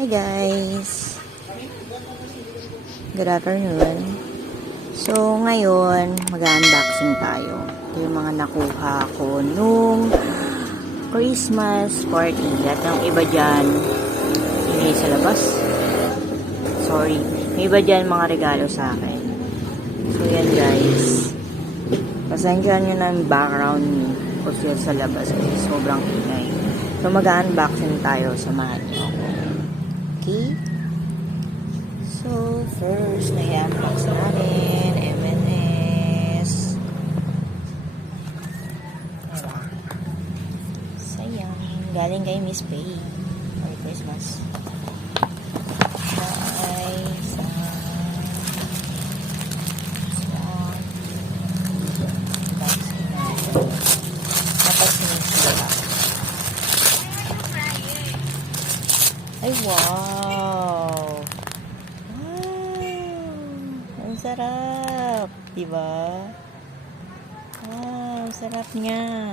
Hi guys! Good afternoon. So ngayon, mag-unboxing tayo. Ito yung mga nakuha ko nung Christmas party. At ang iba dyan, hindi sa labas. Sorry. May iba dyan mga regalo sa akin. So yan guys. Pasensyahan nyo na yung background ko siya sa labas kasi sobrang ingay. So mag-unboxing tayo. Samahan nyo ako. Okay? So first, na-unbox natin M&S. Diba? Sayang. Galing kay Miss Pay. Merry Christmas. Ay, wow! Ang sarap! Diba? Wow, sarap niya.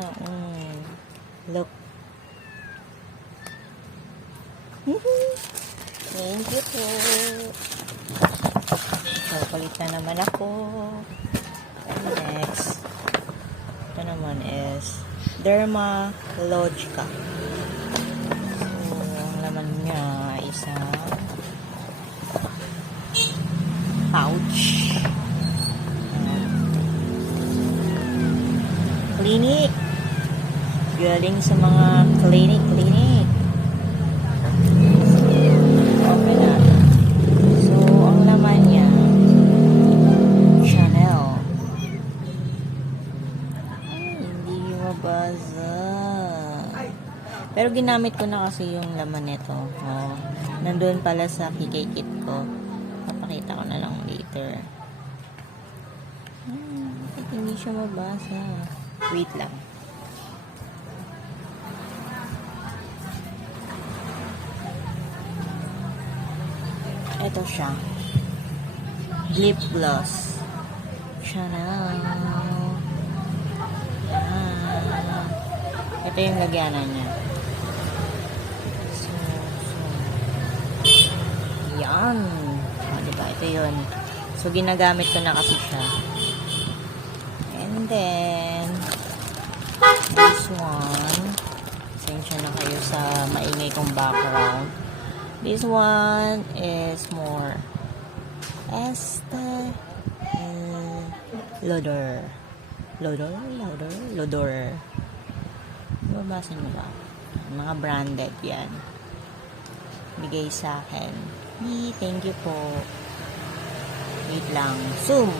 Look. Thank you po. So, palit na naman ako. Next. Ito naman is Dermalogica. Isang pouch. Clinic. Galing sa mga clinic. Okay na. So, ang laman niya, Chanel. Ay, hindi mabasa. Pero ginamit ko na kasi yung laman nito. Nandun pala sa kikikit ko. Papakita ko na lang later. Hindi siya mabasa. Wait lang. Ito siya. Lip gloss. Chanel. Ito yung lagyanan niya. Yan. Diba? Ito yun. So, ginagamit ko na kasi siya. And then, this one. Pasensya na kayo sa maingay kong background. This one is more Estee Lauder. Lauder. Mabasa nyo ba? Mga branded yan. Bigay sa akin. Thank you po. Wait lang. Zoom.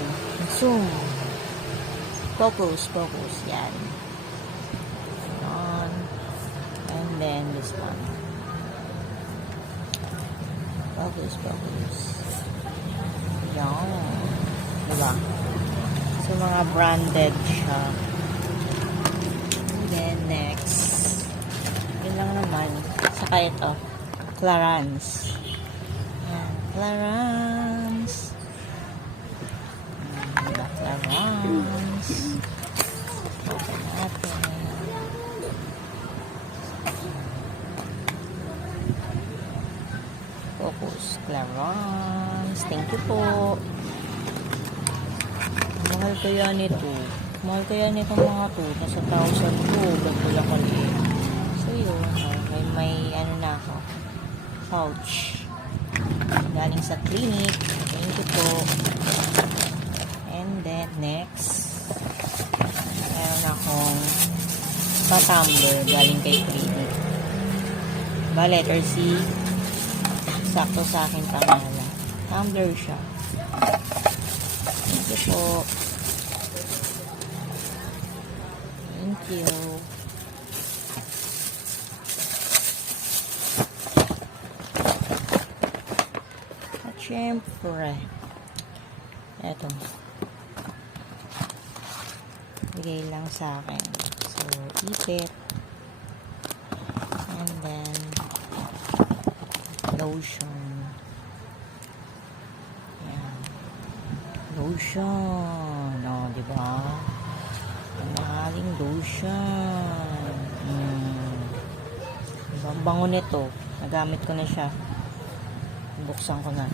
Focus. Yan. And then this one. Focus. Yan. Diba? So, mga branded siya. And then next. Yun lang naman. Saka ito. Clarins. Clarins. Open natin. Focus. Clarins. Thank you po. Mahal kaya nito. Mga to. Nasa 1,000 po. Ba't wala kaliit? So yun. May ano na ako. Pouch. Galing sa clinic. Thank you po. And then, next. Meron akong pa-tumbler. Galing kay clinic. Letter C. Sakto sa akin pangalan. Tumbler siya. Thank you po. Thank you. Siyempre, eto, bigay lang sa akin. So, ipit. And then, lotion. Yan. Lotion. Diba? Mahaling lotion. Diba? Ang bango nito. Nagamit ko na siya. Buksan ko na.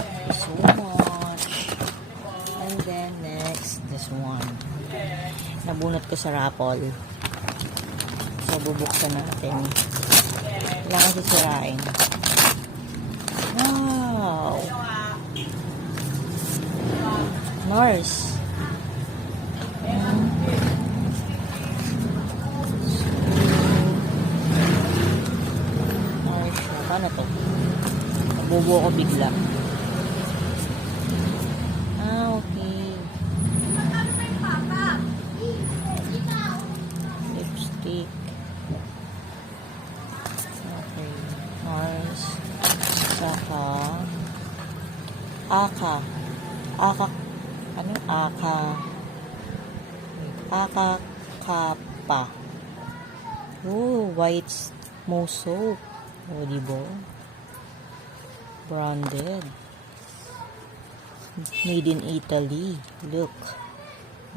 Thank you so much. And then, next, this one. Nabunot ko sa raffle. So, bubuksan natin. Kailangan sisirain. Wow! Nars. Nars. Paano to? Nabubuo ko bigla. Okay. Lipstick. Okay. Nars. Saka Aka. Ano? Aka Kappa. Oh, white mo soap. Oh, diba? Branded. Made in Italy. Look.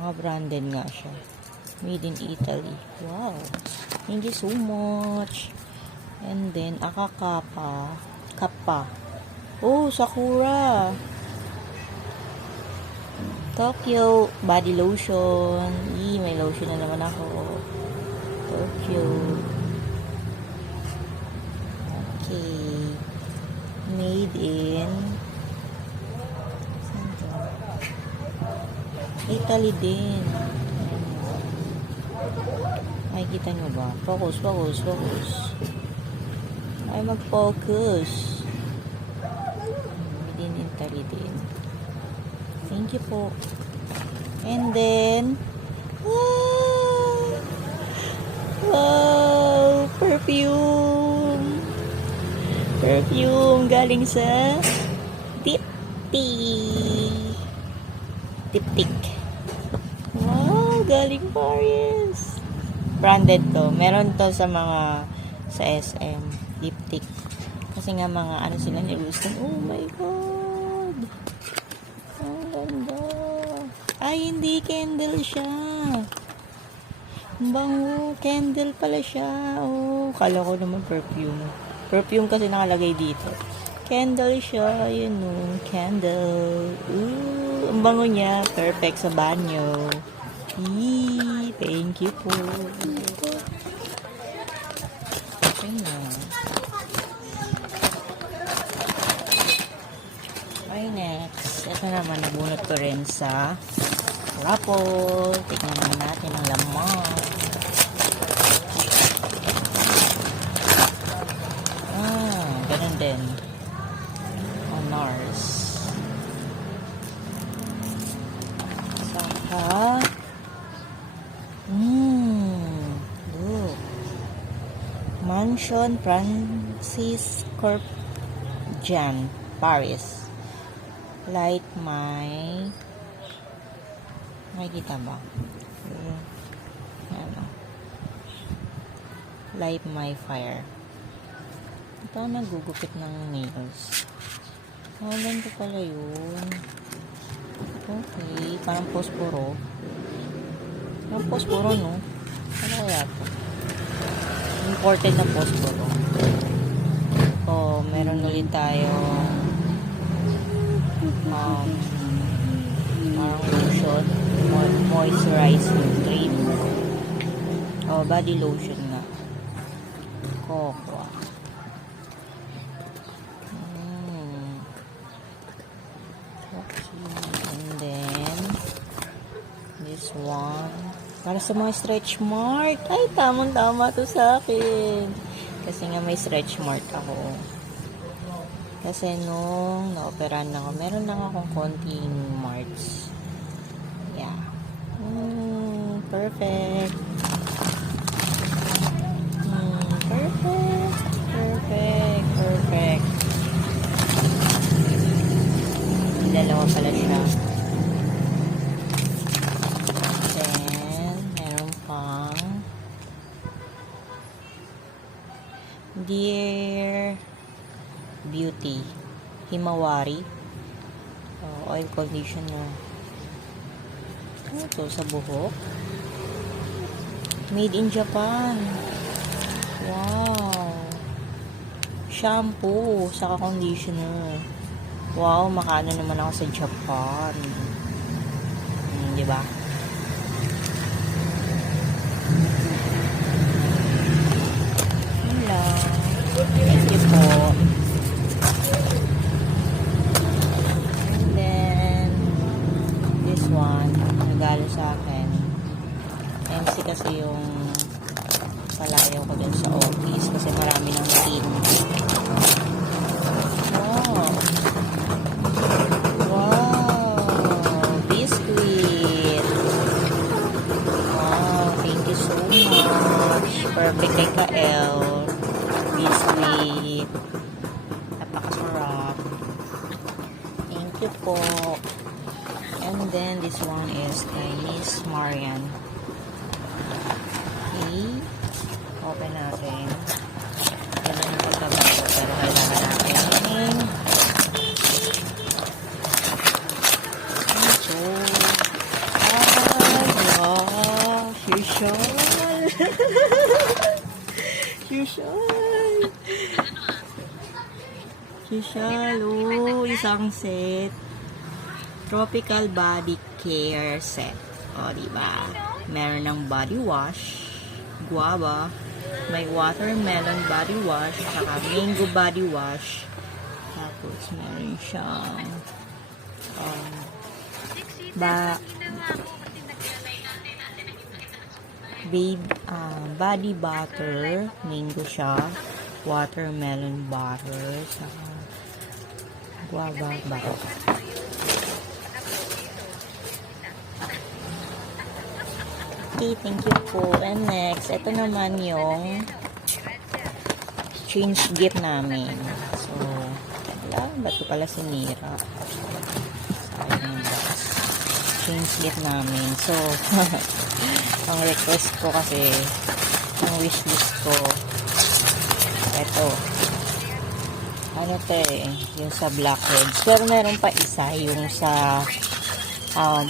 Mga branded nga siya. Made in Italy. Wow. Thank you so much. And then, Aka Kappa. Oh, Sakura. Tokyo body lotion. May lotion na naman ako. Tokyo. Okay. Made in Italy din. Ay, kita nyo ba? Focus. Ay, mag-focus. Made in Italy din. Thank you po. And then, wow, perfume galing sa Diptyque. Wow, galing Paris. Branded to. Meron to sa SM. Diptyque. Kasi nga mga ano sila nilustin. Oh my God. Ang ganda. Ay, hindi candle siya. Bango. Candle pala siya. Oh, kala ko naman perfume. Perfume kasi nakalagay dito. Candle siya. Yun o. Candle. Ooh, ang bango niya. Perfect sa banyo. Yee, thank you po. Okay na. Okay, next. Ito naman, nabunot ko rin sa raffle. Tignan naman natin ang laman. Ganun din. Honors. Saka, look. Mansion Francis Corp Jan, Paris. Light my makikita ba? Ano? Light my fire. Ito nagugupit ng nails. Ganito pala yun. Okay. Parang posporo. Parang posporo, no? Ano kaya ito? Imported na posporo. Oh, meron ulit tayong parang lotion. Moisturizing cream. Oh, body lotion nga. Coco. And then this one para sa mga stretch mark. Ay, tamang-tama to sa akin kasi nga may stretch mark ako. Kasi nung na-operan ako, meron lang akong konting marks. Yeah. Perfect. Perfect. Dalawa pala siya. Then, meron pang Dear Beauty Himawari oil conditioner. Ano to? Sa buhok? Made in Japan. Wow. shampoo, saka conditioner. Wow, makano naman ako sa Japan. Di ba? Yun lang. Thank you po. And then, this one, nagalo sa akin. MC kasi yung palayaw ko dun sa office kasi marami ng tin. Wow. Wow. Biscuit. Wow. Thank you so much. Perfect kay Kael. Biscuit. Napakasarap. Thank you po. And then this one is kay Miss Marian. Okay. Open natin. Ganun yung pagkabago. Pero kailangan natin. Ito. Wow. Shishal. Shishal. Shishal. Oh, isang set. Tropical Body Care Set. O, diba? Meron ng body wash. Guava, may watermelon body wash, saka mango body wash. Tapos meron siyang body butter, mango siya, watermelon butter, saka guava butter. Okay, thank you po. And next, ito naman yung change gift namin. So, wala, ba't ko pala sinira? Change gift namin. So, ang request ko kasi, ang wishlist ko, ito. Ano to eh, yung sa Blackheads. Pero meron pa isa, yung sa,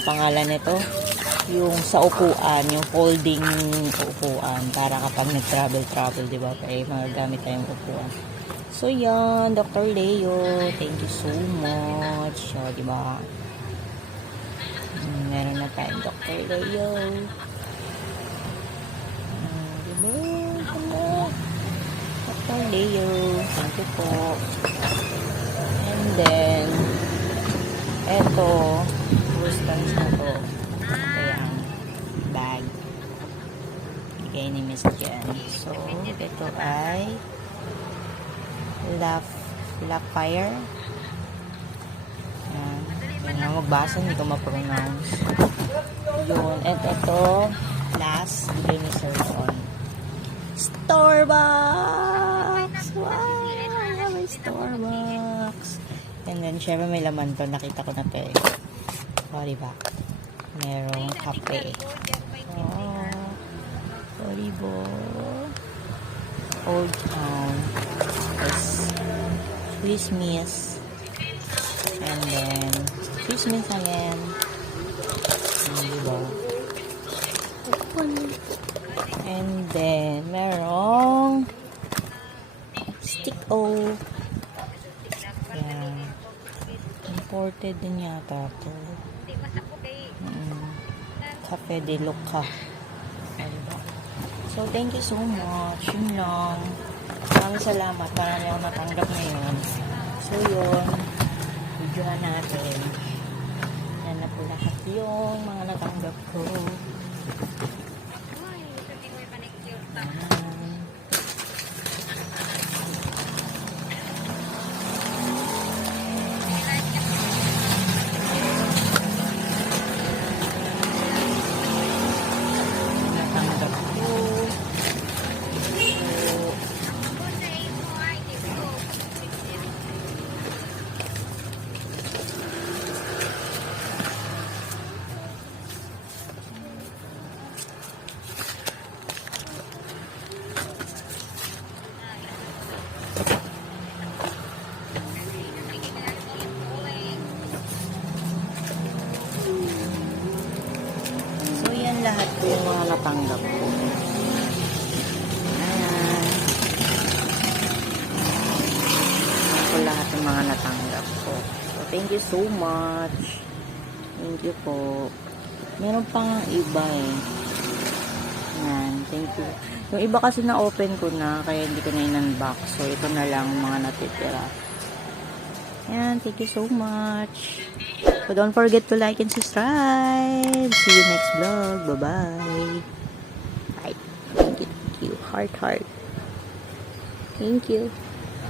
pangalan nito, yung sa upuan, yung folding upuan para kapag nag-travel, di ba? Kaya magagamit tayong upuan. So, yan, Dr. Leo, thank you so much. So, di ba? Meron na tayong Dr. Leo. Di ba? Dr. Leo, thank you po. And then, eto, Rustans na to. Bag bigay ni Miss Jen. So, ito ay Lafire. Yan na magbasa, hindi ko ma-pronounce. Yun. At ito, last, bigay ni Sir John. Starbucks! Wow! May Starbucks! And then, syempre may laman to. Nakita ko na ito eh. O, diba? Merong kape. Oribo. Old Town. Swiss Miss. And then, Swiss Miss again. Diba? And then, merong Stick-O. Yan. Imported din yata ito. Cafe de Luca. So, thank you so much. Yun lang. Maraming salamat. Marami akong natanggap ngayon. So, yun. Videohan natin. Yan na po lahat yung mga natanggap ko. Lahat po yung mga natanggap ko. Ayan. ko lahat ng mga natanggap ko. So, thank you so much. Thank you po. Meron pang iba eh. Yan, thank you. Yung iba kasi na-open ko na, kaya hindi ko na in-unbox. So, ito na lang mga natitira. Yan, thank you so much. So, don't forget to like and subscribe. See you next vlog. Bye-bye. Bye. Thank you. Heart, heart. Thank you.